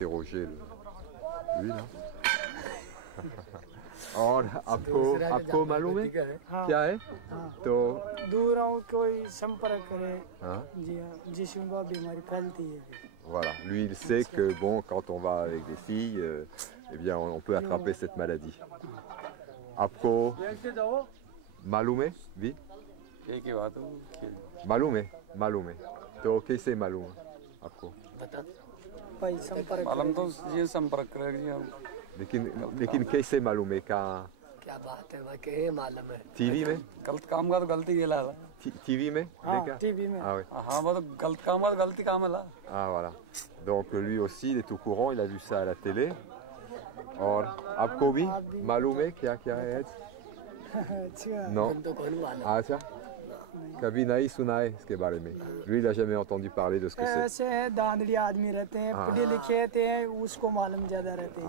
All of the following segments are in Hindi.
Interroger lui là. और आपको मालूम है क्या है? तो दूरों कोई संपर्क करे हाँ? जी हाँ, जिसमें बीमारी फैलती है। Voilà, lui il sait que bon, quand on va avec des filles, eh bien on peut attraper cette maladie. आपको मालूम है? Oui? मालूम है। तो कैसे मालूम है आपको? भाई संपर्क मालूम तो ये संपर्क करेगी। लेकिन कैसे मालूम है? क्या बात है भाई, क्या मालूम है? टीवी में? गलत काम का तो गलती के ला टीवी में? हाँ, टीवी में। Ah ouais. हाँ वो तो गलत काम का गलती काम है ला। Ah voilà. Donc lui aussi il est au courant, il a vu ça à la télé. और आपको भी मालूम है क्या है? Non. अच्छा, कभी नहीं सुना है इसके बारे में। Lui il a jamais entendu parler de ce que c'est. ऐसे हैं दांदली आदमी रहते हैं, पढ़े लिखे थे, उसको मालूम ज्यादा रहते हैं।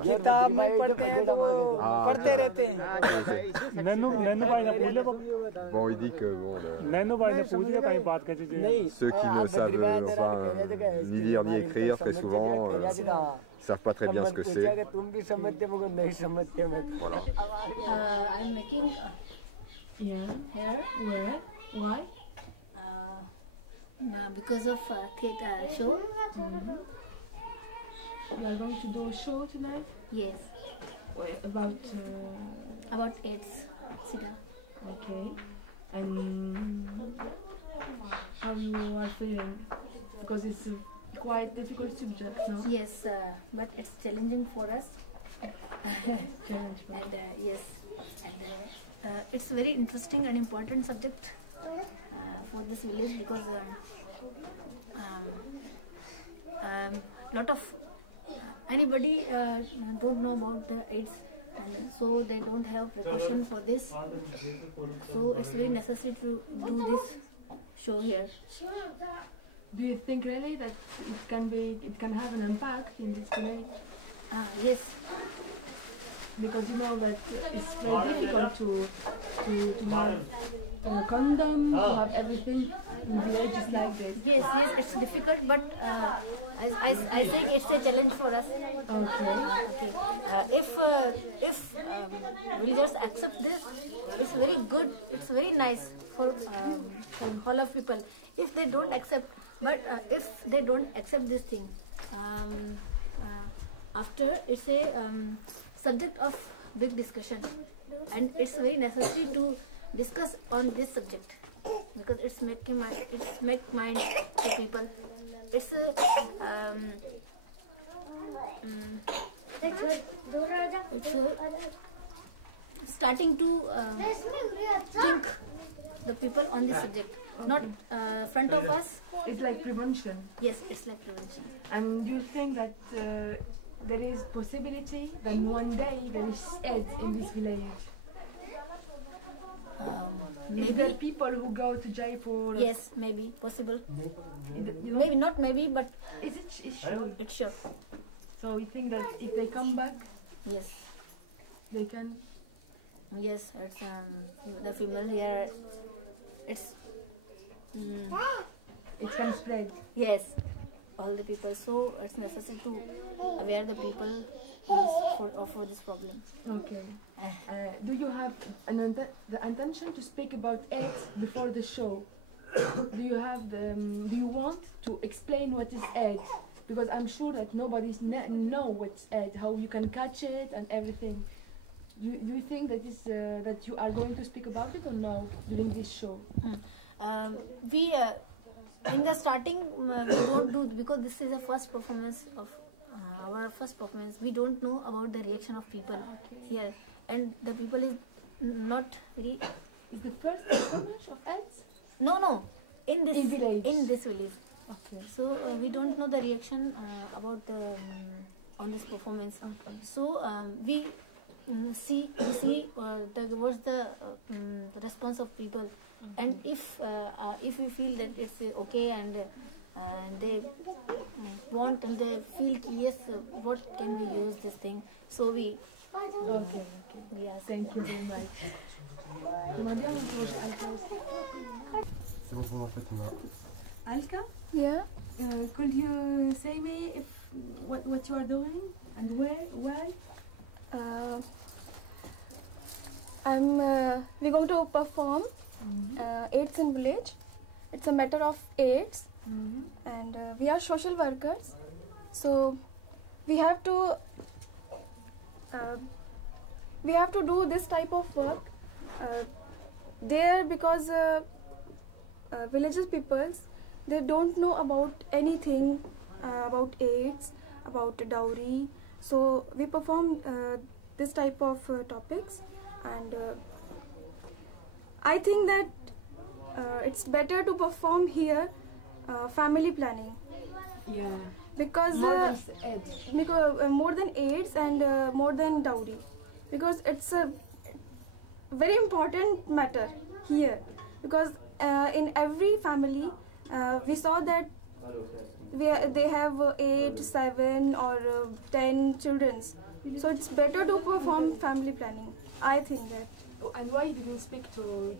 किताब में पढ़ते हैं तो पढ़ते रहते हैं। नैनो भाई ने पूछ लिया। Bon, il dit que bon. Nano भाई ने पूछ लिया कहीं बात कैसे चलेगी? Ceux qui ne savent enfin ni lire ni écrire très souvent savent pas très bien ce que c'est. Voilà. I'm making hair. Where? Why? Because of theatre show. You are going to do a show tonight? Yes. About AIDS, SIDA. Okay. And how you are feeling? Because it's a quite difficult subject, no? Yes, but it's challenging for us. Challenge for And yes, and it's very interesting and important subject for this village because lot of anybody don't know about the AIDS, and so they don't have precaution for this. So it's very necessary to do this show here. Do you think really that it can have an impact in this village? Yes. Because you know that it's very difficult to have a condom, to have everything in villages like this. Yes, it's difficult, but I think it's a challenge for us. Okay. If villagers accept this, it's very good. It's very nice for all of people. If they don't accept, but if they don't accept this thing, after it's a subject of big discussion, and it's very necessary to discuss on this subject because it's make mind to people. It's starting to think the people on this subject, not front of us. It's like prevention. Yes, it's like prevention. And do you think that there is possibility that one day there is AIDS in this village? Is there people who go to Jaipur? Yes, maybe possible. You know? Maybe not maybe, but It's sure. it's sure. So you think that if they come back, Yes, they can? yes. It's the female here. It's It can spread. yes, all the people. So it's necessary to aware the people for this problem. Okay. Do you have the intention to speak about AIDS before the show? Do you want to explain what is AIDS? Because I'm sure that nobody know what's AIDS, how you can catch it and everything. Do you think that you are going to speak about it or no during this show? We in the starting we don't do because this is the first performance of our first performance. We don't know about the reaction of people here, and the people is not very. Is the first performance of AIDS? No, in this village. Okay. So we don't know the reaction about the on this performance. Okay. So we see what's the response of people, and if we feel that it's okay and they want and they feel yes, what can we use this thing? So we. Okay. Yes. Thank you very much. C'est bon pour moi, Fatima. Alka? Yeah. Could you say me if what you are doing and where, why? We're going to perform AIDS in village. It's a matter of AIDS, and we are social workers, so we have to do this type of work there, because villages peoples, they don't know about anything about AIDS, about dowry. So we perform this type of topics, and I think that it's better to perform here family planning. Yeah. Because more than AIDS and more than dowry, because it's a very important matter here, because in every family we saw that they have 8, 7 or 10 children, so it's better to perform family planning, I think that. And why didn't you speak to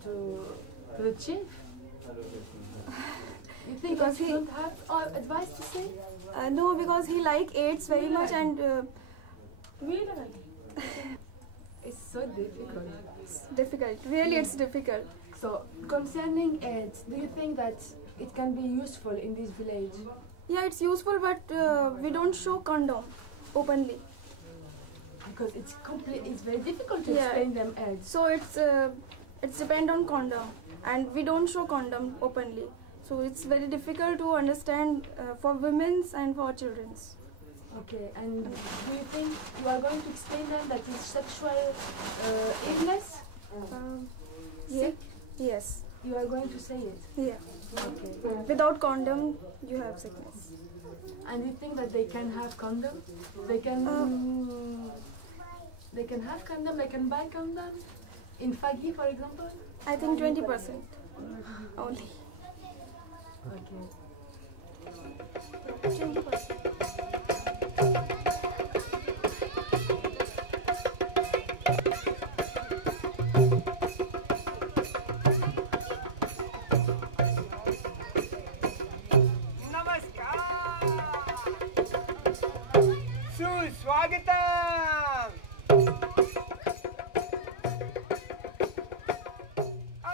the chief? You think because he don't have advice to say? No, because he likes AIDS very much, and really? It's so difficult. It's difficult. Really, it's difficult. So, concerning AIDS, do you think that it can be useful in this village? Yeah, it's useful, but we don't show condom openly. Because it's very difficult to explain them AIDS. So it's depend on condom, and we don't show condom openly. So it's very difficult to understand for women's and for children's. Okay, and do you think you are going to explain them that it's sexual illness? Yeah. Yes. You are going to say it? Yeah. Okay. Without condom, you have sickness. And you think that they can have condom? They can have condom, they can buy condom? In Fagi, for example? I think 20% only. Okay. 20%.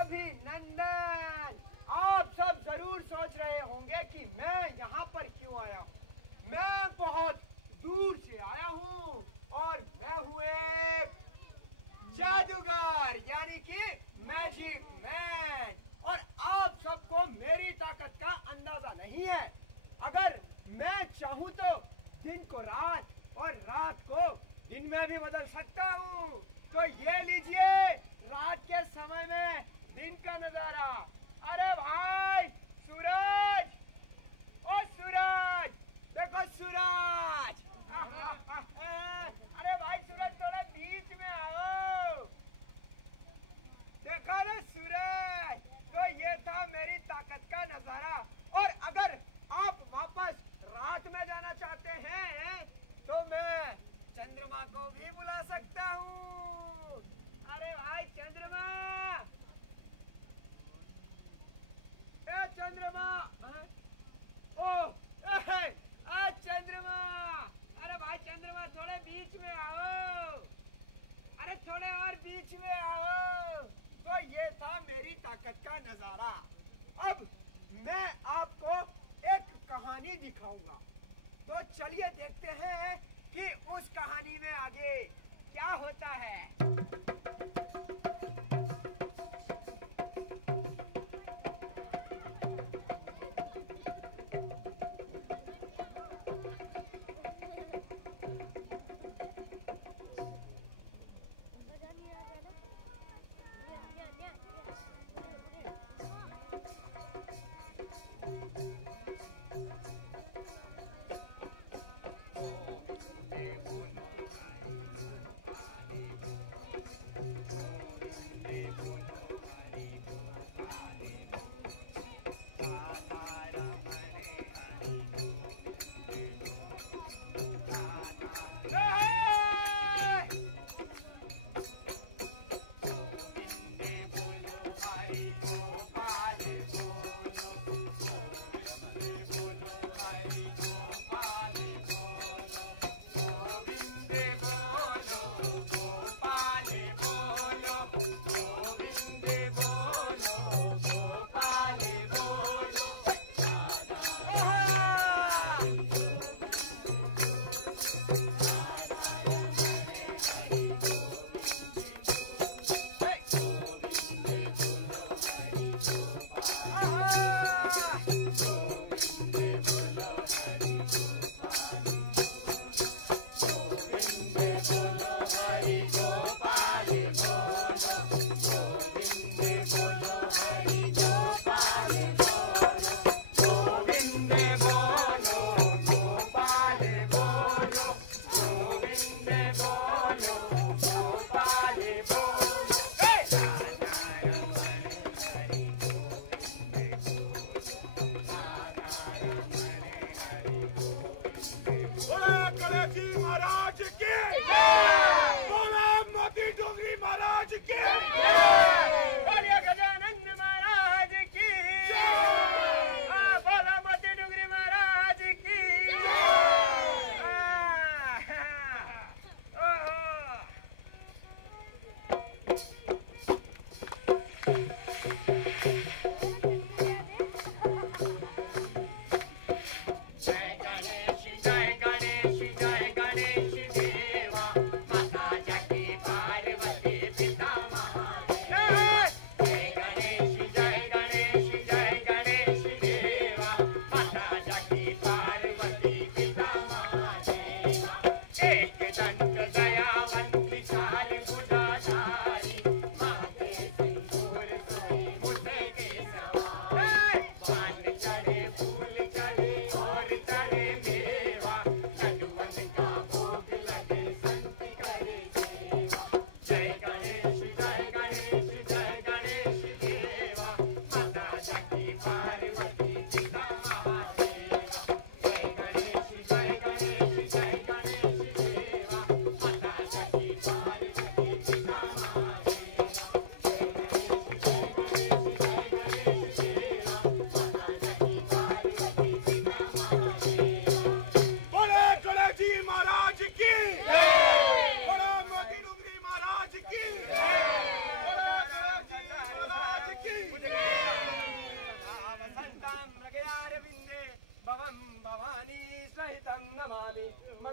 अभिनंदन। आप सब जरूर सोच रहे होंगे कि मैं यहाँ पर क्यों आया हूँ। मैं बहुत दूर से आया हूँ और मैं हूँ एक जादूगर, यानी कि मैजिक मैन। और आप सबको मेरी ताकत का अंदाजा नहीं है। अगर मैं चाहूँ तो दिन को रात और रात को दिन में भी बदल सकता हूँ। तो ये लीजिए रात के समय में दिन का नजारा। अरे भाई सूरज, ओ सूरज, देखो सूरज। अरे भाई सूरज थोड़ा बीच में आओ। देखो ना सूरज। तो ये था मेरी ताकत का नजारा। और अगर आप वापस रात में जाना चाहते हैं तो मैं चंद्रमा को भी बुला सकता हूँ। अरे भाई चंद्रमा, ए चंद्रमा, ओ चंद्रमा, अरे भाई चंद्रमा थोड़े बीच में आओ। अरे थोड़े और बीच में आओ। तो ये था मेरी ताकत का नजारा। अब मैं आपको एक कहानी दिखाऊंगा। तो चलिए देखते हैं कि उस कहानी में आगे क्या होता है।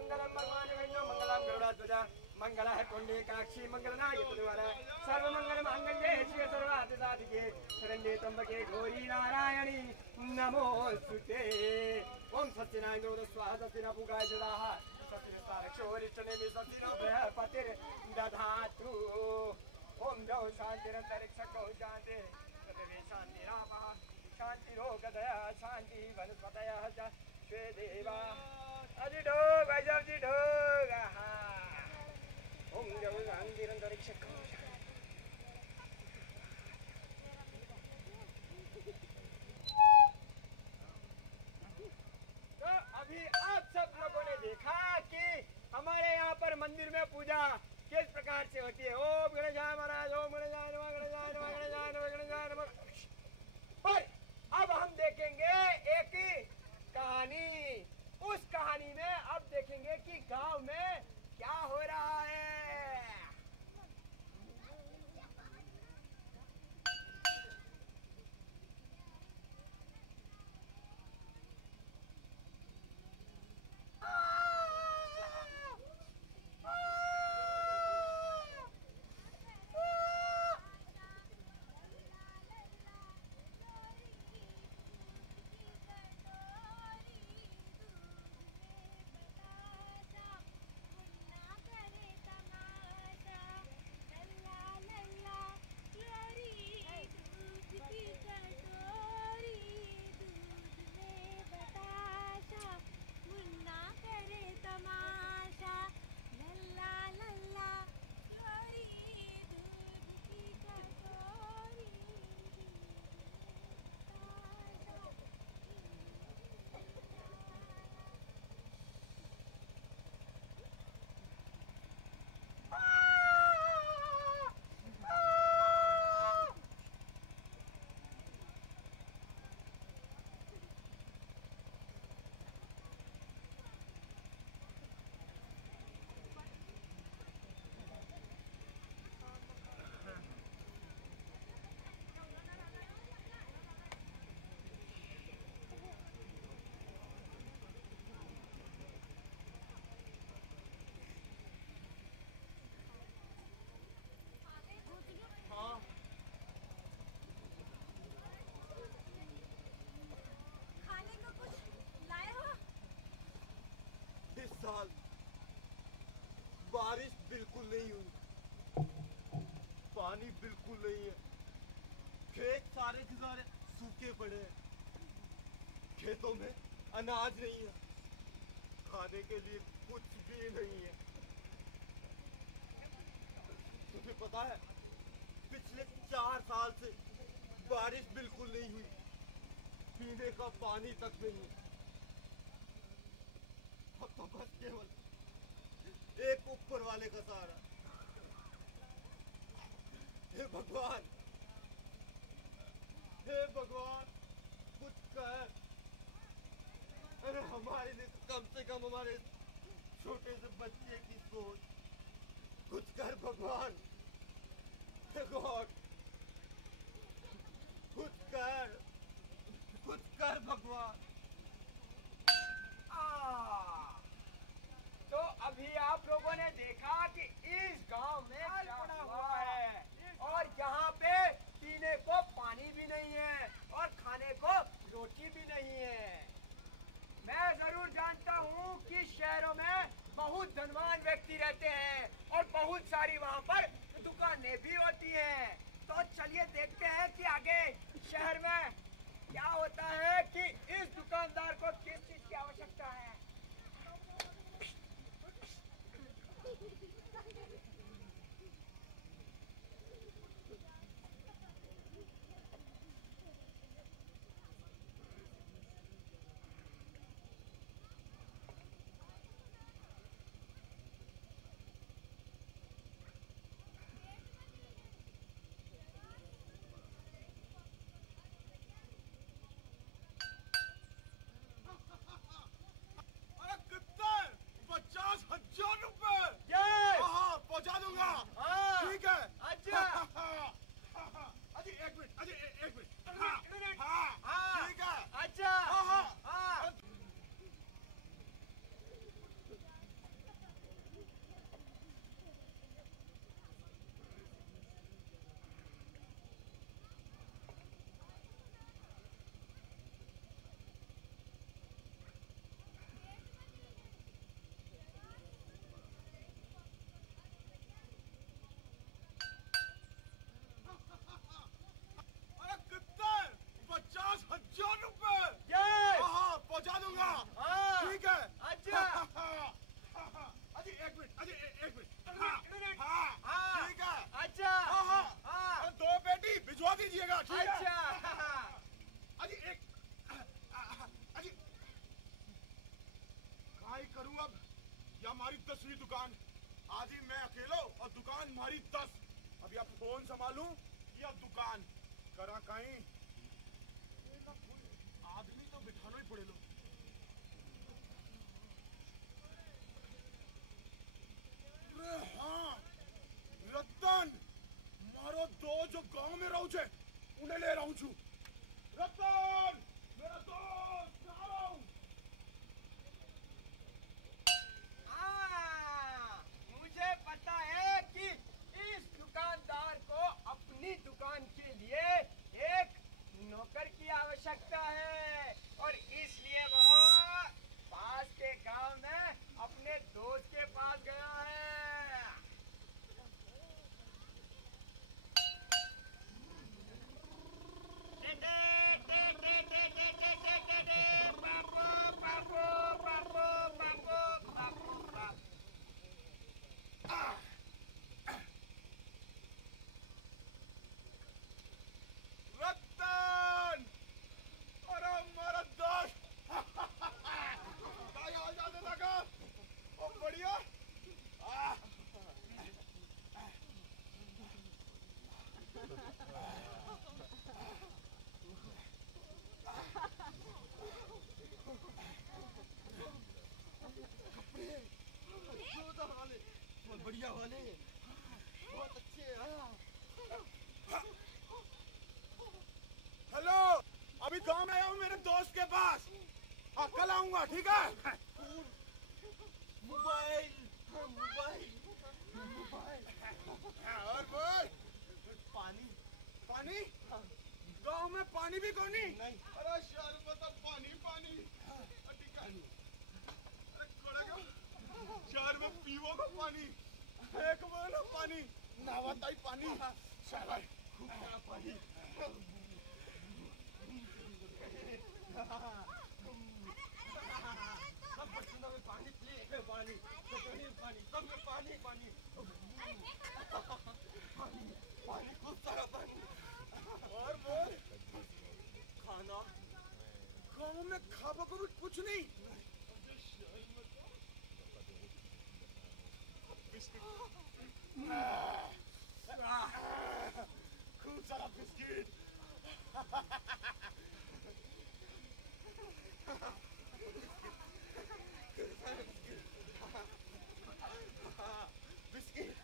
मंगलम भगवान विष्णु मंगलम गरुड़ध्वज मंगला है पुण्डरीकाक्षी मंगलनाय द्वारा सर्वमंगल मांगल्ये शिवे सर्वार्थ साधिके शरण्ये त्र्यंबके गौरी नारायणी नमोस्तुते। ओम सत्यनारायण स्वाहा सत्यना पुगाय जदाहा सत्यना तारक्षोरिष्टने सत्यना बृहस्पतिर दधातु। ओम जौ शांतिरंतरिक्षको शांति पृथिवी शांतिरापः शांतिरोगदया शांति वनस्पतयः च श्वे देवा अधिडोग अजब्जिडोग। ओम जौ शांतिरंतरिक्षको तो अभी आप सब लोगों ने देखा कि हमारे यहाँ पर मंदिर में पूजा किस प्रकार से होती है। ओम गणेशाय महाराज ओम गणेशाय नमः गणेशाय नमः गणेशाय नमः गणेशाय नमः। पर अब हम देखेंगे एक कहानी। उस कहानी में अब देखेंगे कि गांव में क्या हो रहा है। साल बारिश बिल्कुल नहीं हुई, पानी बिल्कुल नहीं है, खेत सारे के सारे सूखे पड़े हैं, खेतों में अनाज नहीं है, खाने के लिए कुछ भी नहीं है। तुम्हें पता है पिछले 4 साल से बारिश बिल्कुल नहीं हुई, पीने का पानी तक नहीं है। अब तो बस केवल एक ऊपर वाले का सहारा। हे भगवान, हे भगवान, कुछ कर। अरे हमारे लिए कम से कम हमारे छोटे से बच्चे की सोच कुछ कर भगवान। हे गॉड, कुछ कर भगवान। तो अभी आप लोगों ने देखा कि इस गांव में क्या हुआ है और यहाँ पे पीने को पानी भी नहीं है और खाने को रोटी भी नहीं है। मैं जरूर जानता हूँ कि शहरों में बहुत धनवान व्यक्ति रहते हैं और बहुत सारी वहाँ पर दुकानें भी होती हैं। तो चलिए देखते हैं कि आगे शहर में क्या होता है कि इस दुकानदार को किस चीज की आवश्यकता है। मारी 10वीं दुकान। आज ही मैं अकेलो और दुकान मारी 10। अब या फोन संभालू या दुकान करा कहीं आदमी तो बिठाना ही पड़े लो। हाँ रतन मारो दो जो गांव में रहू छे उन्हें ले रहू छू। रतन मेरा दोस्त आ रहा हूं। मुझे पता है कि इस दुकानदार को अपनी दुकान के लिए एक नौकर की आवश्यकता है और इसलिए वो पास के गांव में अपने दोस्त के पास गया है। रतन अरे हमारा दोस्त भाई आ जाने लगा। ओ बढ़िया बढ़िया वाले बहुत अच्छे हैं। हेलो अभी गांव में आया हूँ मेरे दोस्त के पास। हाँ कल आऊंगा ठीक है। मोबाइल मोबाइल मोबाइल और बोल पानी पानी गांव में पानी भी कौन नहीं। अरे शहर में तो पानी पानी अरे शहर में पीवो का पानी एक बोला पानी नहाता ही पानी शहर खूब सारा पानी। सब बच्चों में पानी पिए पानी पानी सब में पानी पानी पानी पानी खूब सारा पानी। और बोल खाना गाँव में खाबा को भी कुछ नहीं। खूब सारा बिस्किट बिस्किट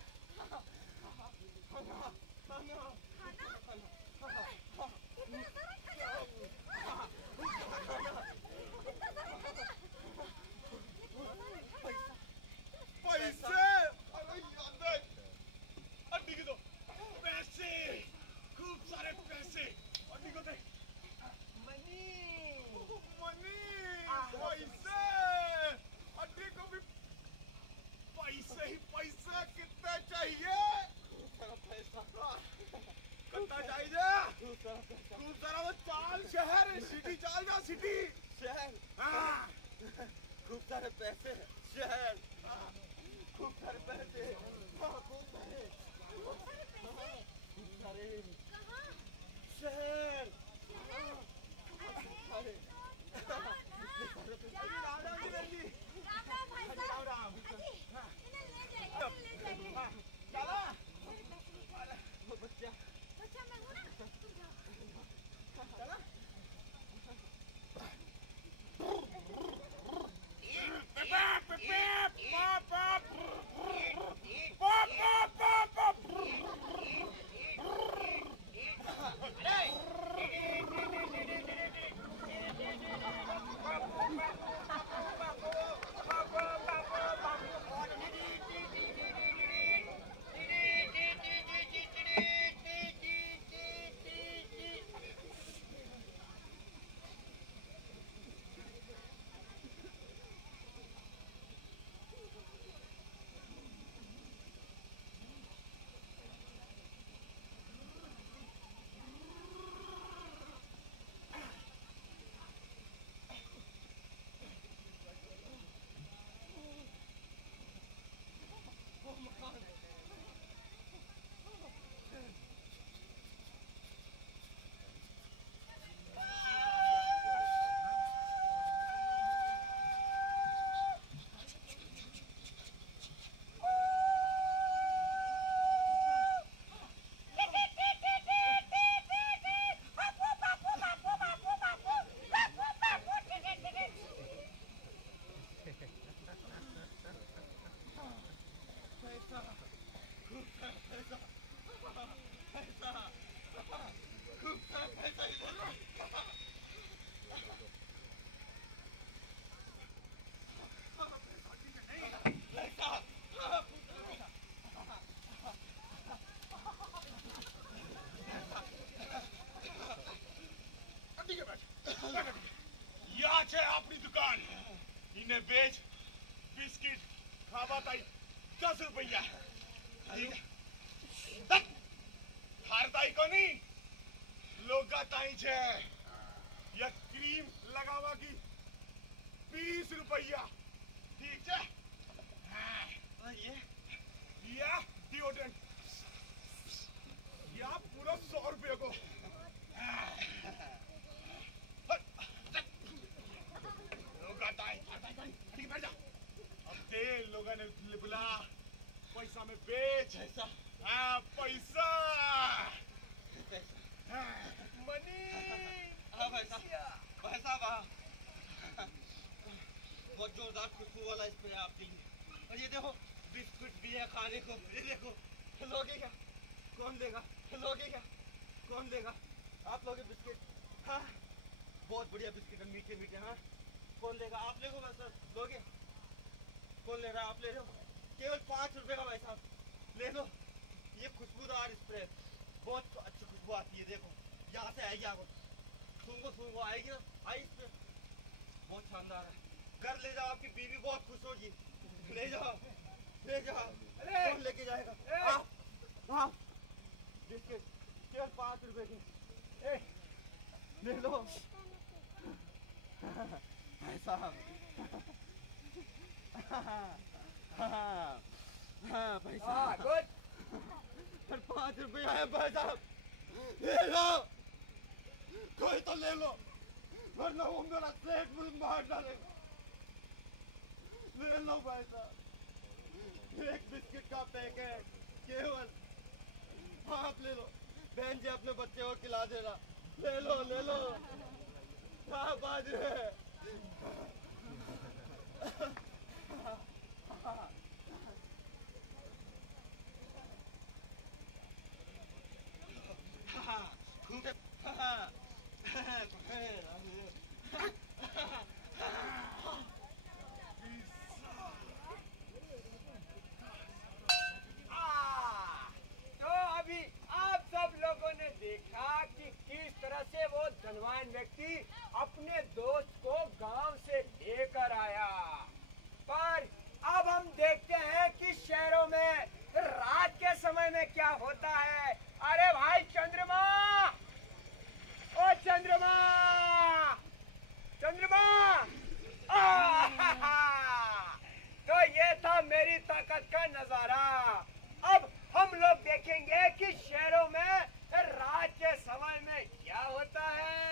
पैसे अरे याद अड्डी दो पैसे खूब सारे पैसे अड्डी को दे मनी मनी पैसे अड्डी को भी पैसे ही पैसे कितने चाहिए। कितना चाहिए खूब सारा वो चाल शहर सिटी चाल जा सिटी शहर। हाँ खूब सारे पैसे शहर खूब सारे पैसे खूब सारे शहर बच्चा मैं हूँ ना नौजवान इन्हें बेच बिस्किट खावा ताई 10 रुपया हारताई को नहीं लोग ताई छे या क्रीम लगावा की 20 रुपया ठीक है ये डिओड्रेंट या पूरा 100 रुपये को लोगों ने बुला पैसा में बेच पैसा हाँ पैसा मनी हाँ पैसा पैसा बहुत जोरदार खुशबू वाला स्प्रे आपके लिए और ये देखो बिस्कुट भी है खाने को ये देखो लोगे क्या कौन देगा लोगे क्या कौन देगा आप लोगे बिस्किट हाँ बहुत बढ़िया बिस्किट है मीठे मीठे हाँ कौन लेगा आप ले बस लोगे कौन ले रहा है आप ले लो केवल 5 रुपए का भाई साहब ले लो ये खुशबूदार स्प्रे बहुत अच्छी खुशबू आती है देखो यहाँ से आएगी आपको सूंघो आएगी ना आई स्प्रे बहुत शानदार है घर ले जाओ आपकी बीवी बहुत खुश होगी ले जाओ कौन लेके जाएगा हाँ बिस्किट केवल 5 रुपए की ले लो साहब हाँ भाई साहब गुड 5 रुपया है भाई साहब ले लो कोई तो ले लो वरना वो मेरा पेट में मार डालेगा ले लो भाई साहब एक बिस्किट का पैकेट केवल आप ले लो बहन जी अपने बच्चे को खिला देना ले लो हाँ बाज है धनवान व्यक्ति अपने दोस्त को गांव से लेकर आया पर अब हम देखते हैं कि शहरों में रात के समय में क्या होता है। अरे भाई चंद्रमा ओ चंद्रमा तो ये था मेरी ताकत का नजारा। अब हम लोग देखेंगे कि शहरों में रात के समय में क्या होता है।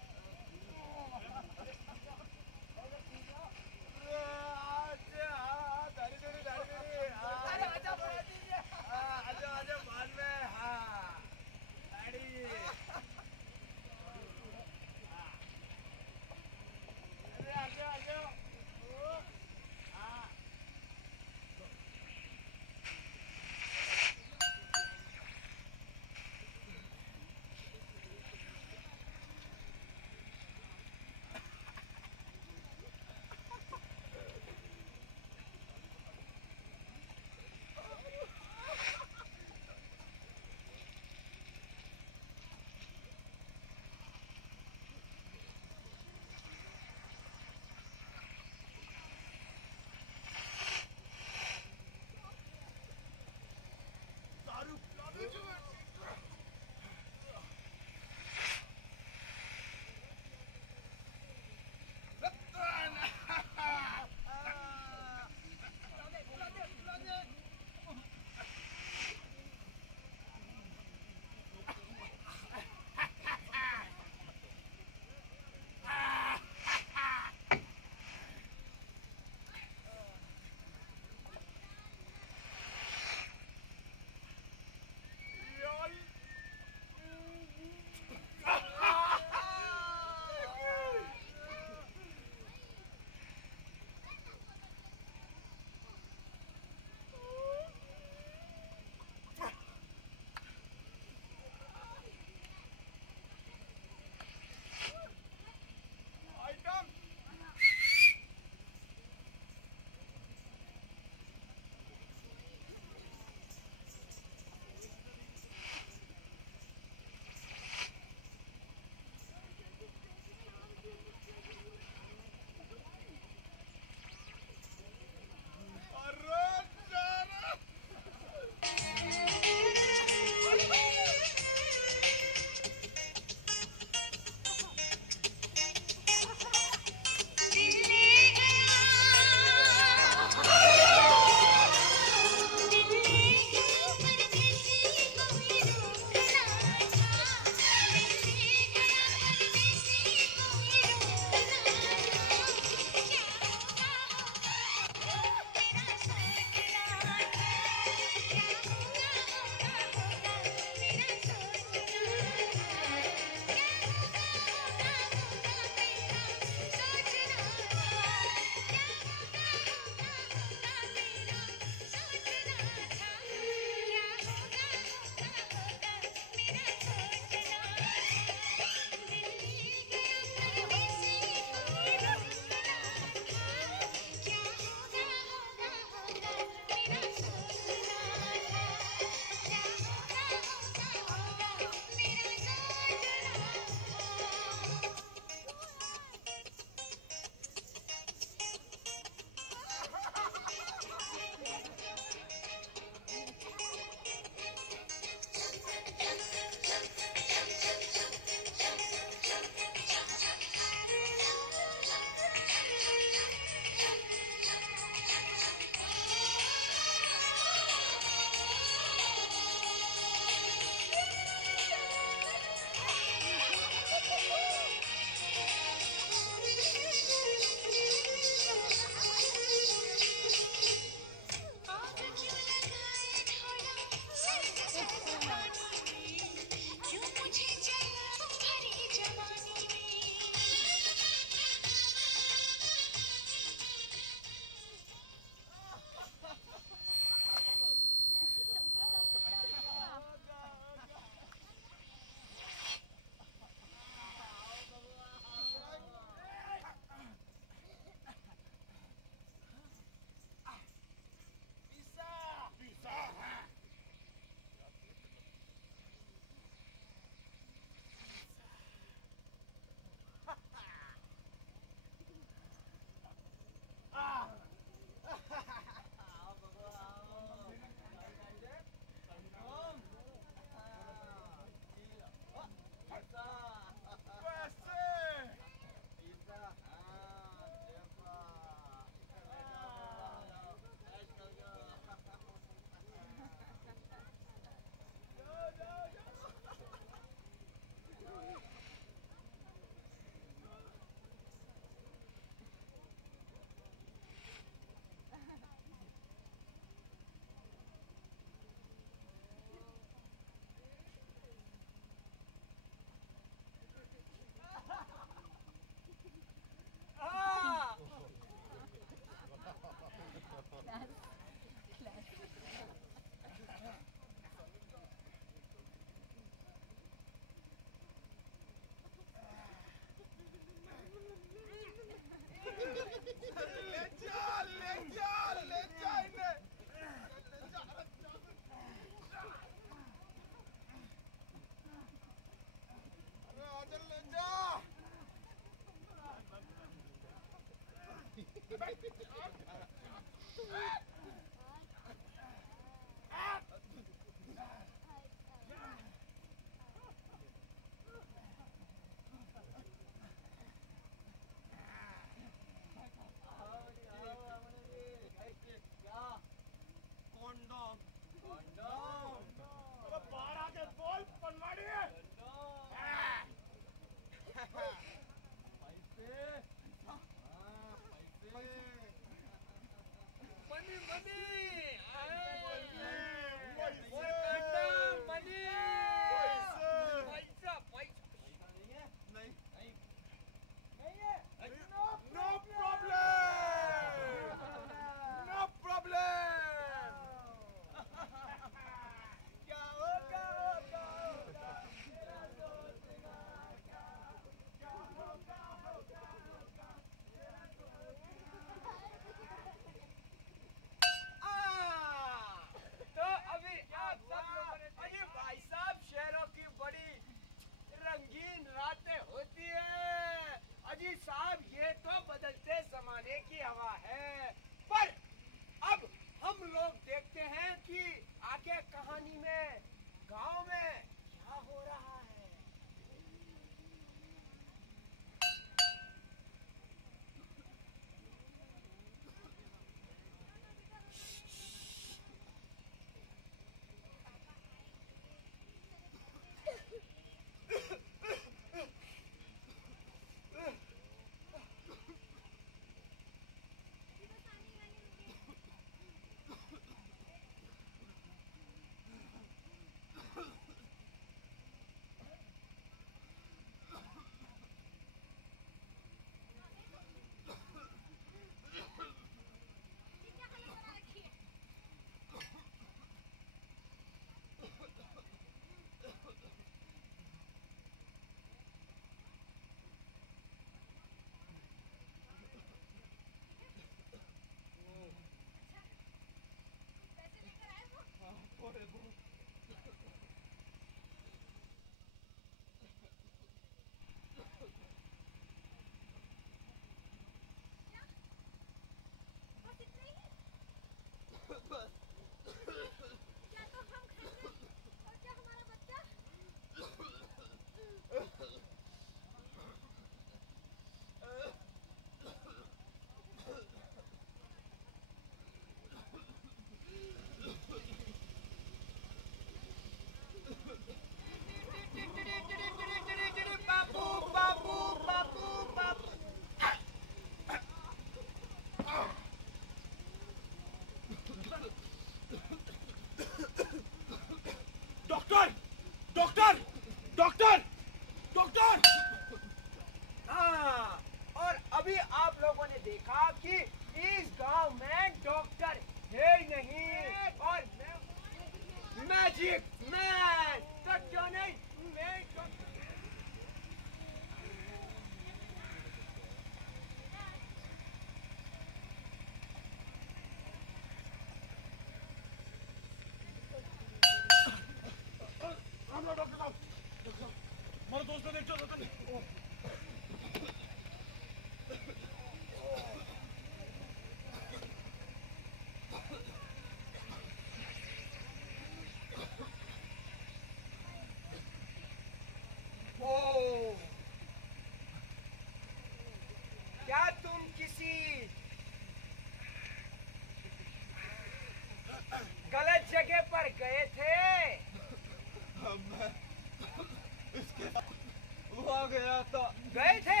गए थे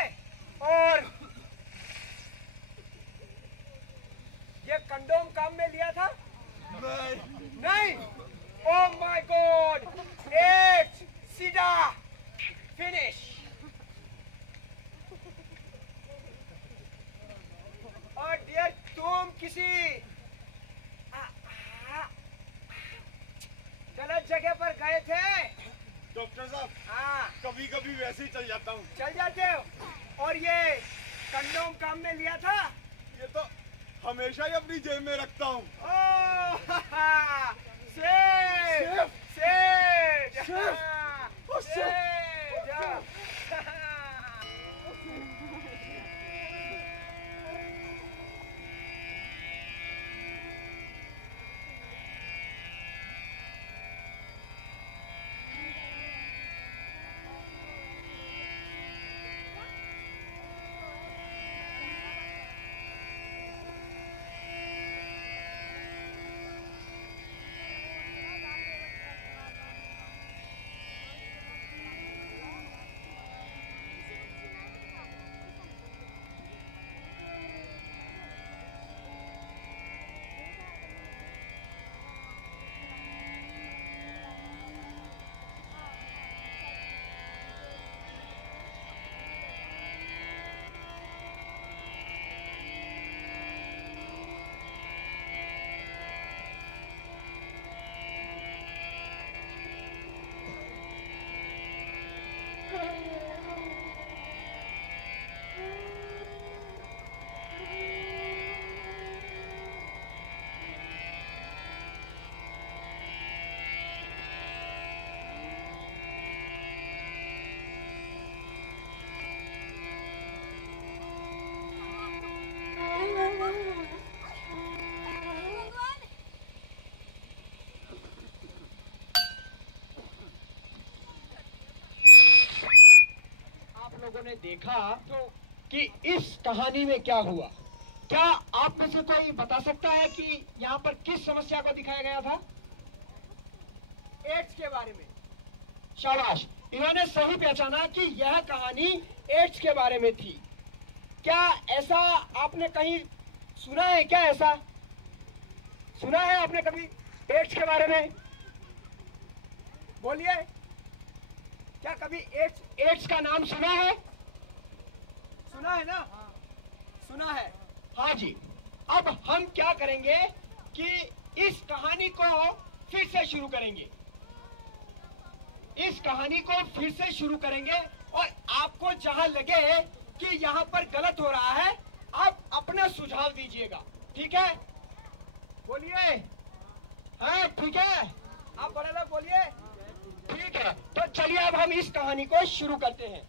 और ये कंडोम काम में लिया था? नहीं। ओह माय गॉड, एट सीधा फिनिश। और डियर तुम किसी गलत जगह पर गए थे। डॉक्टर साहब, हाँ, कभी कभी वैसे ही चल जाता हूँ। चल जाते हो। और ये कंडोम काम में लिया था? ये तो हमेशा ही अपनी जेब में रखता हूँ। सेफ सेफ उन्होंने देखा तो कि इस कहानी में क्या हुआ, क्या आप में से कोई बता सकता है कि यहाँ पर किस समस्या को दिखाया गया था? एड्स के बारे में। शाबाश, इन्होंने सही पहचाना कि यह कहानी एड्स के बारे में थी। क्या ऐसा आपने कहीं सुना है? क्या ऐसा सुना है आपने कभी एड्स के बारे में? बोलिए, क्या कभी एड्स का नाम सुना है? सुना है ना? सुना है, हाँ जी। अब हम क्या करेंगे कि इस कहानी को फिर से शुरू करेंगे, इस कहानी को फिर से शुरू करेंगे और आपको जहां लगे कि यहाँ पर गलत हो रहा है, आप अपना सुझाव दीजिएगा, ठीक है? बोलिए, हाँ ठीक है, आप बड़े लोग बोलिए, ठीक है। तो चलिए अब हम इस कहानी को शुरू करते हैं।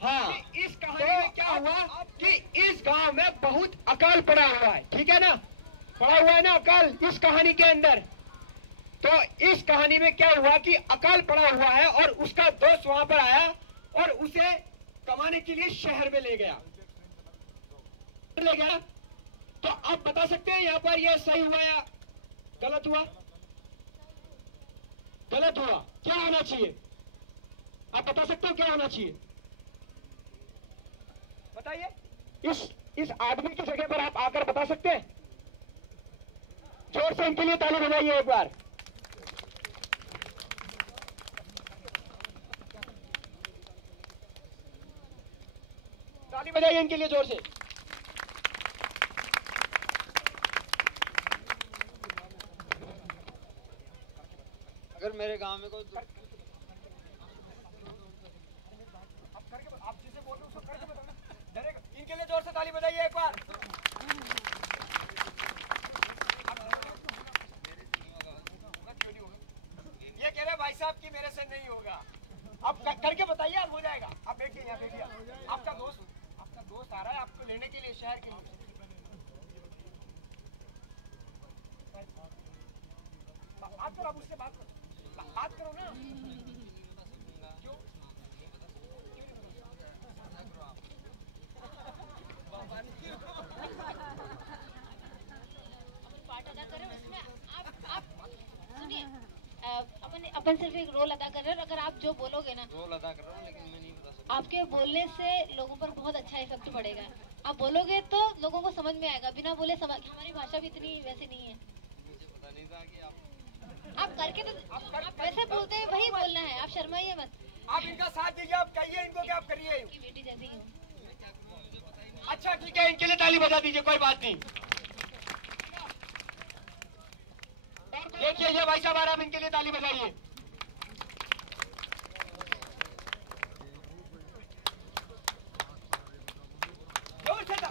हाँ, इस कहानी में क्या हुआ कि इस गांव में बहुत अकाल पड़ा हुआ है, ठीक है ना? पड़ा हुआ है ना अकाल इस कहानी के अंदर। तो इस कहानी में क्या हुआ कि अकाल पड़ा हुआ है और उसका दोस्त वहां पर आया और उसे कमाने के लिए शहर में ले गया। तो आप बता सकते हैं यहाँ पर यह सही हुआ या गलत हुआ? गलत हुआ। क्या होना चाहिए? आप बता सकते हो क्या होना चाहिए? बताइए। इस आदमी की जगह पर आप आकर बता सकते हैं? जोर से इनके लिए ताली बजाइए एक बार। ताली बजाइए इनके लिए जोर से। अगर मेरे गांव में कोई आप जिसे बोल रहे उसको करके बताओ ना। डरेगा। इनके लिए जोर से ताली बजाइए एक बार। ये कह रहे भाई साहब कि मेरे से नहीं होगा। आप करके बताइए, आप हो जाएगा। आप बैठिए यहाँ, बैठिए। आपका दोस्त आ रहा है आपको लेने के लिए शहर के लिए। बात करो, आप उससे बात करो ना। क्यों? पार्ट अदा करें उसमें आप सुनिए, अपन सिर्फ एक रोल अदा कर रहे हैं। अगर आप जो बोलोगे ना, रोल अदा कर रहा हूँ, लेकिन मैं नहीं बता सकता। आपके बोलने से लोगों पर बहुत अच्छा इफेक्ट पड़ेगा। आप बोलोगे तो लोगों को समझ में आएगा, बिना बोले हमारी भाषा भी इतनी वैसे नहीं है। मुझे पता नहीं था कि आप करके तो आप वैसे बोलते हैं वही बोलना है, आप शर्माइए मत। आप इनका साथ दीजिए, आप कहिए इनको क्या आप करिए। की बेटी जैसी हूँ। अच्छा ठीक है, इनके लिए ताली बजा दीजिए, कोई बात नहीं। देखिए ये भाई साहब आराम, इनके लिए ताली बजाइए।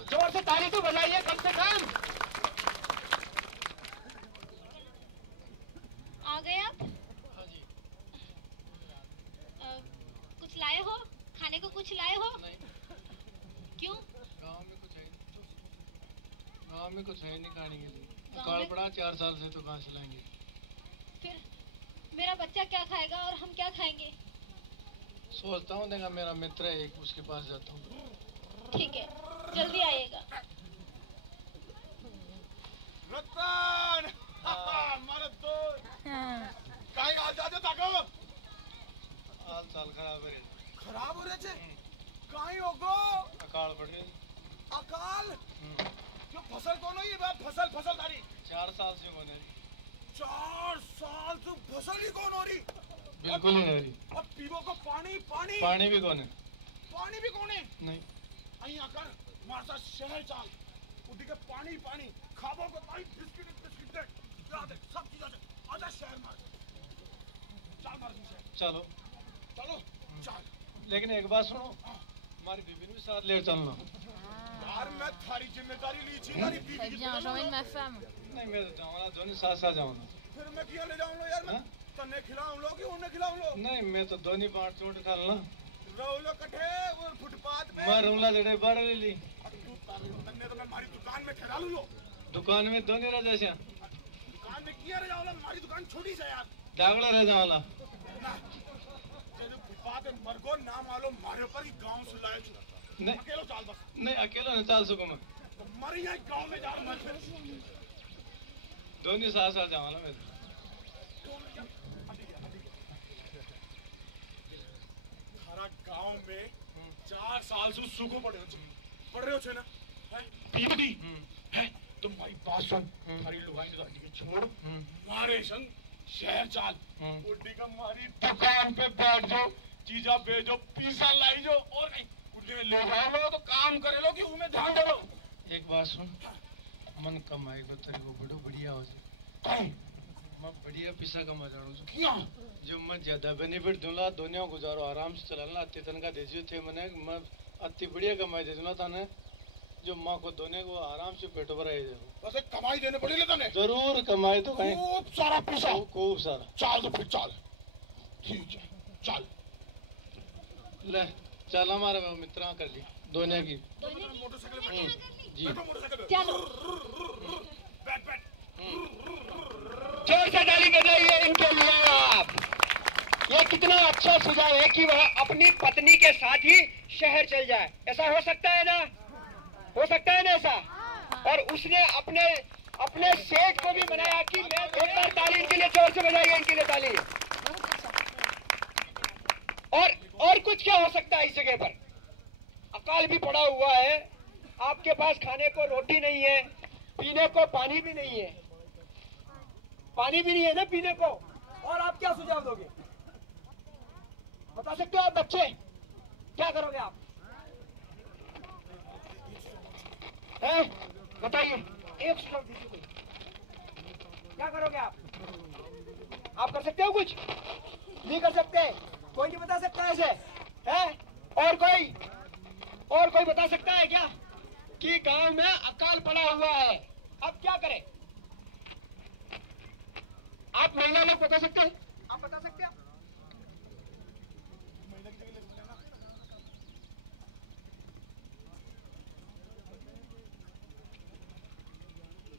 जोर से ताली तो बजाइए कम से कम। आ गए आप? कुछ लाए हो? खाने को कुछ लाए हो? क्यों? गाँव में कुछ है नहीं खाने के लिए। अकाल पड़ा 4 साल से, तो कहाँ से लाएंगे? फिर मेरा बच्चा क्या खाएगा और हम क्या खाएंगे? सोचता हूँ, देखा मेरा मित्र है एक, उसके पास जाता हूँ। ठीक है, जल्दी आइएगा। रतन हमारा दोस्त कहीं आ जाते ताको। हाल चाल खराब है। खराब हो रहे थे कहीं होगो? अकाल पड़ गई। अकाल? जो फसल कौन हो? ये बात फसल तारी 4 साल से कौन है? 4 साल से फसल ही कौन हो रही? बिल्कुल ही नहीं। अब पीवो को पानी भी कौन है? पानी भी कौन है? नहीं। अहीं आकर हमारे साथ शहर चाल, उठी के पानी खाबो को ताई बिस्किट दे, सब चीज़ आजा शहर मार चल मार शहर। चलो चल। लेकिन एक बात सुनो, हमारी बीबी भी साथ ले चलना। यार मैं थारी जिम्मेदारी ली थी मेरी बीबी की। नहीं मैं तो जाऊंगा दोनों साथ साथ जाऊंगा। फिर मैं क्यों ले जाऊंगा यार? मैं तन्ने खिलाऊं लो कि उन्हें खिलाऊं लो? नहीं मैं तो दोनों बांट चोट खा लना। रोलो कठे वो फुटपाथ पे। मैं रोला जड़े बार ले ली। तन्ने तो मैं हमारी दुकान में खिला लूं लो। दुकान में दोनों रह जैसे। दुकान में किया रह जाओ? हमारी दुकान छोटी सा यार। दागड़ा रह जाओला। फुटपाथ मरगो ना मालूम मारे ऊपर ही गांव से लाए छुड़ा। नहीं अकेलो चाल बस। नहीं अकेला नहीं चाल सकूं मैं। मर यहाँ गांव में जाओ मर। दोनों साथ साथ जाऊंगा मैं। हमारा गांव में 4 साल से सूखो पड़ रहे हो ना? पीटी है तुम्हारी बात सुन। हमारी लुगाई ने छोड़ मारे संग शहर चाल। उड्डी का मारी दुकान पे बैठ जाओ, चीजा भेजो, पिज्जा लाई जो और उड्डी में ले जाओ तो काम करे लो कि उनमें ध्यान दे लो। एक बात सुन, मन कमाई को तेरे को बड़ो बढ़िया हो जाए। मैं बढ़िया पैसा कमा जाऊँ क्यों? जो मैं ज्यादा बेनिफिट दूंगा दुनिया गुजारो आराम से चलाना। अति तनखा दे थे मैंने, मैं अति बढ़िया कमाई दे दूंगा थाने। जो माँ को दोने को आराम से पेट भराई दे। वैसे कमाई देने पड़ी ले तने? जरूर कमाई तो कहीं खूब सारा पैसा। खूब सारा। चाल तो फिर चाल। ठीक है चल। ले चल हमारे मित्रा कर ली दोने की। मोटरसाइकिल जी चलो बैठ बैठ। जोर से ताली बजाइए इनके लिए आप। ये कितना अच्छा सुझाव है कि वह अपनी पत्नी के साथ ही शहर चल जाए। ऐसा हो सकता है ना? हो सकता है ना ऐसा? और उसने अपने सेठ को भी बनाया कि मैं एक बार ताली इनके लिए जोर से बजाइए इनके लिए ताली। और कुछ क्या हो सकता है इस जगह पर? अकाल भी पड़ा हुआ है, आपके पास खाने को रोटी नहीं है, पीने को पानी भी नहीं है। पानी भी नहीं है ना पीने को, और आप क्या सुझाव दोगे? बता सकते हो आप बच्चे? क्या करोगे आप? हैं? बताइए, एक सुझाव दीजिए कोई। क्या करोगे आप? आप कर सकते हो कुछ? नहीं कर सकते? कोई नहीं बता सकता ऐसे? है? और कोई बता सकता है क्या कि गांव में अकाल पड़ा हुआ है, अब क्या करें? आप महिला लोग बता सकते हैं? आप बता सकते हैं?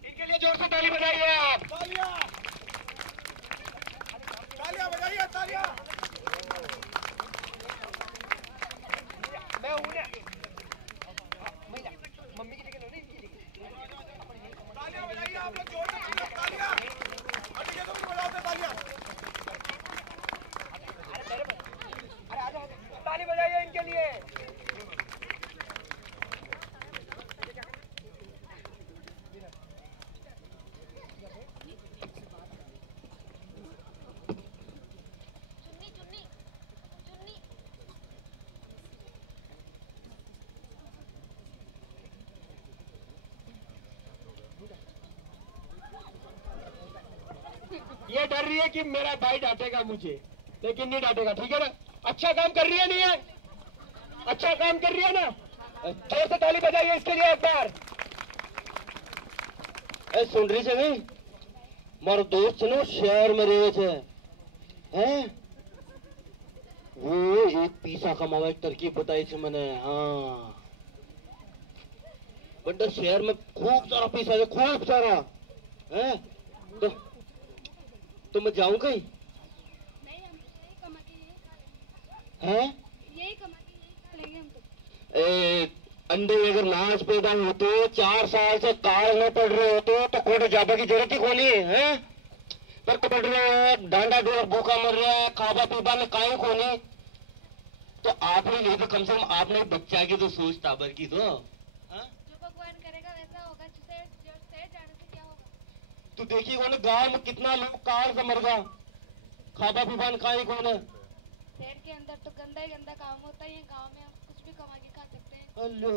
इनके लिए जोर से ताली बजाइए आप। तालियां तालियां बजाइए तालियां। मैं हूँ ना महिला, मम्मी की जगह नहीं। तालियां बजाइए आप लोग जोर से तालियां। अरे ये तो बजाओ तालियां। अरे आजा ताली बजाइए इनके लिए। ये डर रही है कि मेरा भाई डांटेगा मुझे, लेकिन नहीं डांटेगा, ठीक है ना? अच्छा काम कर रही है नहीं है? अच्छा काम कर रही है ना? जोर से ताली बजाइए इसके लिए एक बार। सुन रही है नहीं? मारो दोस्त नो शहर में रहे थे हैं? वो एक पैसा कमावा एक तरकीब बताई थी मैंने। हाँ बंदा शहर में खूब सारा पैसा है, खूब सारा है। तो मैं जाऊं कहीं? नहीं, हम यही कमा के यही खा लेंगे। हैं? यही कमा के यही खा लेंगे हम तो। अंडे अगर नाच पैदा होते 4 साल से काल न पड़ रहे होते तो कोई जाबा की जरूरत ही कौन है? पर पड़ रहे हैं, डांडा डोर भूखा मर रहा है, खाबा पीबा में काई कौन है? तो आपने नहीं तो कम से कम आपने बच्चा की तो सोच ताबर की तो। जो भगवान करेगा वैसा होगा। सेठ जाने से क्या होगा? तो देखिए कौन गांव में कितना लोग काल से मर गया, खाबा पीबा में काई कौन है? शहर के अंदर तो गंदा ही गंदा काम होता है। गांव में हम कुछ भी कमा के खा सकते हैं। हेलो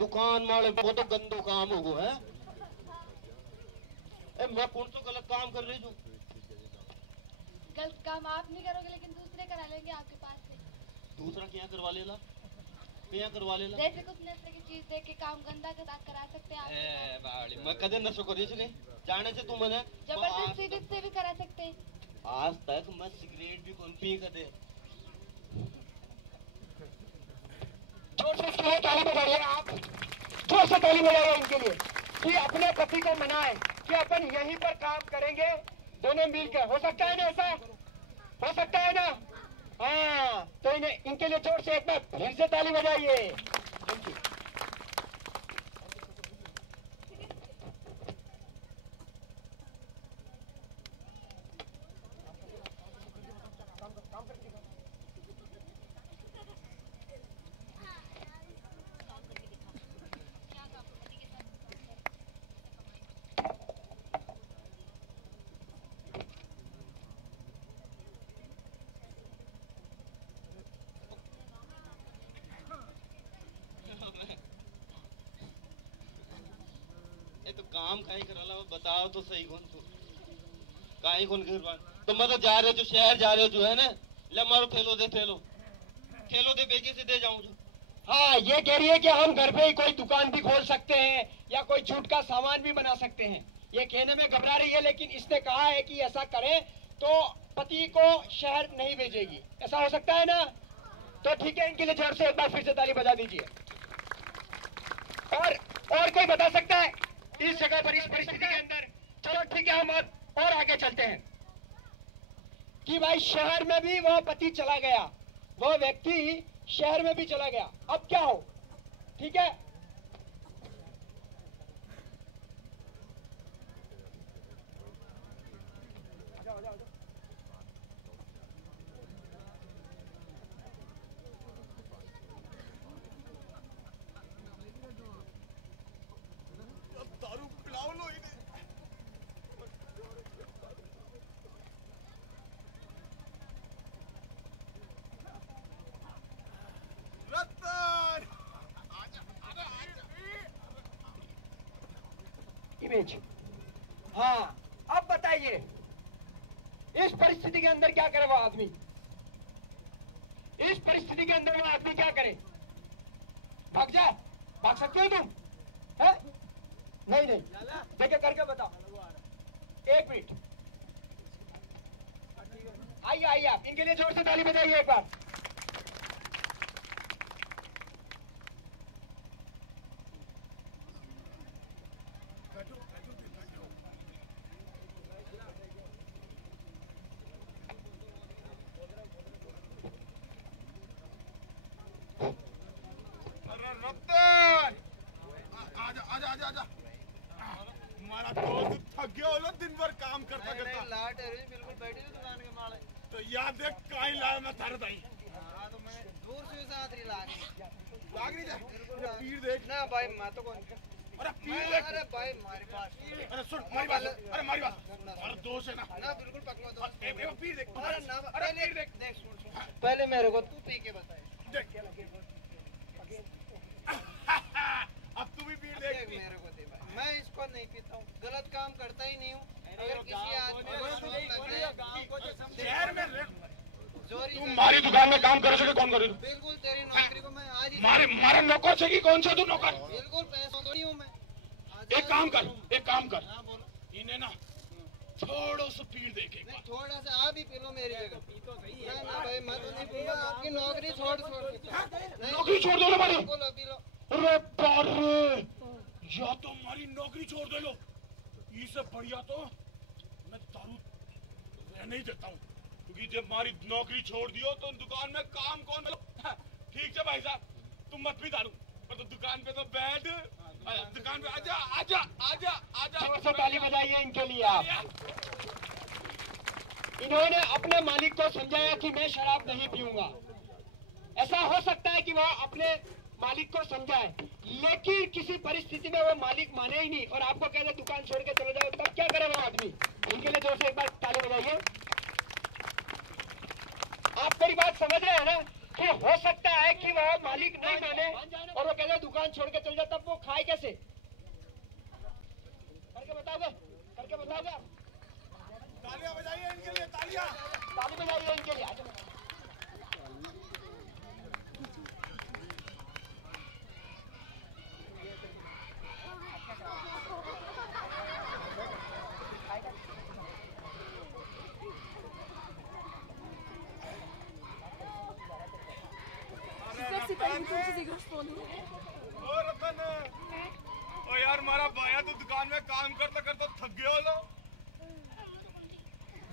दुकान मारे वो तो गंदो काम हो है। मैं कौन सा गलत काम कर रही हूँ? गलत काम आप नहीं करोगे, लेकिन दूसरे करा लेंगे आपके पास से। दूसरा क्या करवा लेला? यहाँ करवा लेना। जैसे कुछ नशे की चीज देख के काम गंदा करा सकते हैं आप। मैं कदे नशो करी नहीं जाने से तू मने जबरदस्ती से भी करा सकते हैं। आज तक मैं सिगरेट भी कौन पी कदे। जोर से इसके लिए ताली बजाइए आप, जोर से ताली बजाइए इनके लिए कि अपने पति को मनाए कि अपन यहीं पर काम करेंगे दोनों मिलकर। हो सकता है ना ऐसा? हो सकता है ना? हाँ, तो इनके लिए जोर से एक बार फिर से ताली बजाइए। काम काहे करला बताओ तो सही कौन तू काहे कौन कर तो मतलब जा रहे हो जो शहर जा रहे हो जो है ना ले मारो थैलो दे बेचे से दे जाऊं जो। हाँ, ये कह रही है कि हम घर पे ही कोई दुकान भी खोल सकते हैं या कोई जूट का सामान भी बना सकते हैं। ये कहने में घबरा रही है, लेकिन इसने कहा है कि ऐसा करें तो पति को शहर नहीं भेजेगी। ऐसा हो सकता है ना? तो ठीक है, इनके लिए जोर से एक बार फिर से ताली बजा दीजिए। और कोई बता सकता है इस जगह पर, इस परिस्थिति के अंदर? चलो ठीक है, हम और आगे चलते हैं कि भाई शहर में भी वह पति चला गया, वह व्यक्ति शहर में भी चला गया, अब क्या हो? ठीक है, इमेज। हाँ, अब बताइए इस परिस्थिति के अंदर क्या करे वो आदमी? इस परिस्थिति के अंदर वो आदमी क्या करे? भाग जाए? भाग सकते हो तुम? है? नहीं देखिए करके बताओ। एक मिनट, आइए आप, इनके लिए जोर से ताली बजाइए एक बार। आजा हमारा दोस्त थक गया होगा दिन भर काम करता करता। लाट है बिल्कुल बैठी थी दुकान के माले तो याद देख काई ला मैं थारे ताई। हां तो मैं दूर से साथ ही लाग नहीं जा पीर देख ना भाई मैं तो कौन। अरे पीर देख। अरे भाई हमारे पास अरे सुन हमारी बात, अरे हमारी बात, अरे दोस्त है ना बिल्कुल पकड़ा दोस्त। एक पीर देख। अरे ना पहले देख सुन पहले मेरे को तू पी के बताए देख। अब तू भी पीर देख मेरे को दे भाई, मैं इसको नहीं पीता हूँ, गलत काम करता ही नहीं हूँ। अगर किसी आदमी शहर में तुम हमारी दुकान में काम कर सके कौन करे? बिल्कुल तेरी नौकरी को मैं आज ही मारे नौकर से कि कौन सा तू नौकर? बिल्कुल पैसा थोड़ी हूँ मैं। एक काम कर इन्हें ना थोड़ा सा पीड़ देखे, थोड़ा सा आप ही पी लो मेरी जगह। ना भाई मैं तो नहीं पीऊंगा, आपकी नौकरी छोड़ नौकरी छोड़ दो हमारी। अरे बारे, या तो हमारी नौकरी छोड़ दे लो, इससे बढ़िया तो मैं दारू नहीं देता हूँ, क्योंकि जब हमारी नौकरी छोड़ दियो तो दुकान में काम कौन? ठीक है भाई साहब, तुम मत भी दारू, पर तो दुकान पे तो बैठ, दुकान पे आजा आजा आजा आजा। सबसे ताली बजाइए इनके लिए आप। इन्होंने अपने मालिक को समझाया कि मैं शराब नहीं पीऊंगा। ऐसा हो सकता है कि वह अपने मालिक को समझाए, लेकिन किसी परिस्थिति में वो मालिक माने ही नहीं और आपको कह दे दुकान छोड़ के चले जाओ, तब क्या करे वो आदमी? इनके लिए जोर से एक बार ताली बजाइए। आप मेरी बात समझ रहे हैं ना कि हो सकता है कि वह मालिक नहीं माने और वो कहते दुकान छोड़ के चल जाए, तब वो खाए कैसे? करके बताओगे? तालियां बजाइए इनके लिए, ताली बजाइए इनके लिए। ओ रतन, ओ यार मारा भाया तो दुकान में काम करता करता थक गया हो लो।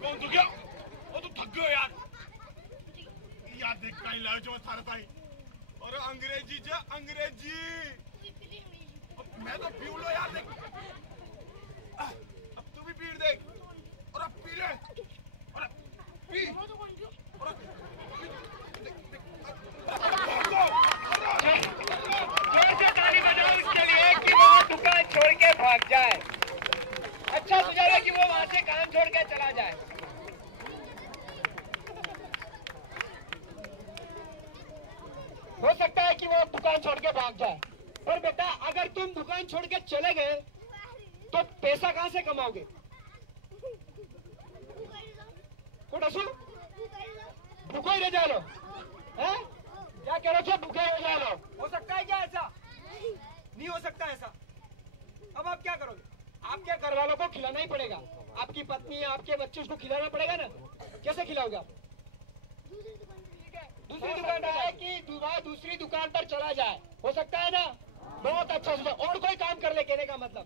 कौन थक गया? ओ तू थक गयो यार। यार देख कहीं लाओ जो थारा ताई। और अंग्रेजी जे अंग्रेजी। मैं तो पी लो यार देख। अब तू भी पी देख। और अब पी ले। और अब पी। और अब जोर से ताली बजाओ उसके लिए कि वो दुकान छोड़ के भाग जाए। अच्छा सुझाव है कि वो वहाँ से काम छोड़ के चला जाए। हो सकता है कि वो दुकान छोड़ के भाग जाए, पर बेटा अगर तुम दुकान छोड़ के चले गए तो पैसा कहाँ से कमाओगे? भूखो ही रह जा लो, हैं? क्या कह रहे हो? भूखे रह जा लो। हो सकता है क्या ऐसा? नहीं हो सकता ऐसा। अब आप क्या करोगे? आपके घर वालों को खिलाना ही पड़ेगा। आपकी पत्नी, आपके बच्चे, उसको खिलाना पड़ेगा ना। कैसे खिलाओगे? दूसरी दुकान पर जाए कि दूसरी दुकान पर चला जाए। हो सकता है ना? बहुत अच्छा सुझाव। और कोई काम कर ले, कहने का मतलब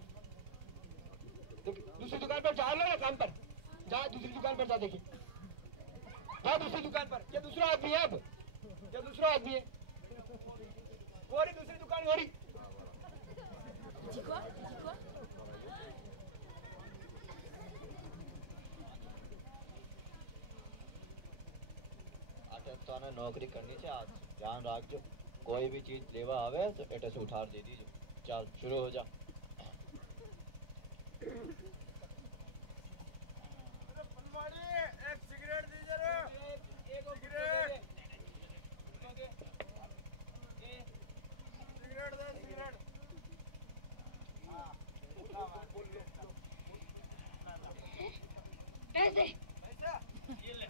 दूसरी दुकान पर जा लो ना, काम पर जा, दूसरी दुकान पर जा। देखिए जा दूसरी दुकान पर। क्या दूसरा आदमी है? अब क्या दूसरा आदमी है? वो रही दूसरी दुकान, वो रही। तो नौकरी करनी चाहिए। आज ध्यान रखो, कोई भी चीज लेवा आवे तो एटे से उठार दे दीजिए। चल शुरू हो जा। एक सिगरेट दीजिए रे। एक सिगरेट। सिगरेट दे, सिगरेट। पैसे ये ले।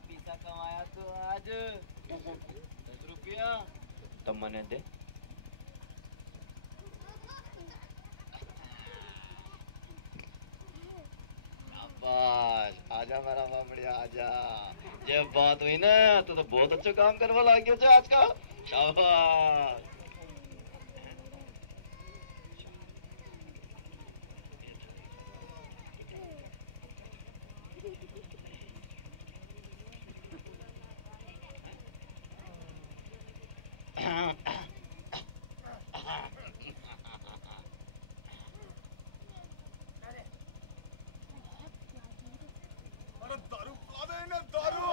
पैसा कमाया तो आज 10 रुपया तो मने दे। शाबाश, आजा मेरा बाबड़िया आजा। जब बात हुई ना तो बहुत अच्छा काम करवा लग गया आज का। शाबाश। दारू पा दे ना दारू।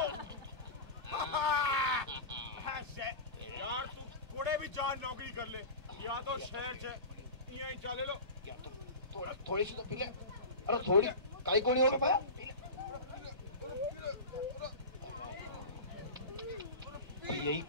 यार तू कोड़े भी जान नौकरी कर ले, या तो शहर से यहीं चले लो। या तो थोड़ी सी तो पी ले। अरे थोड़ी काई को नहीं हो पाया। यही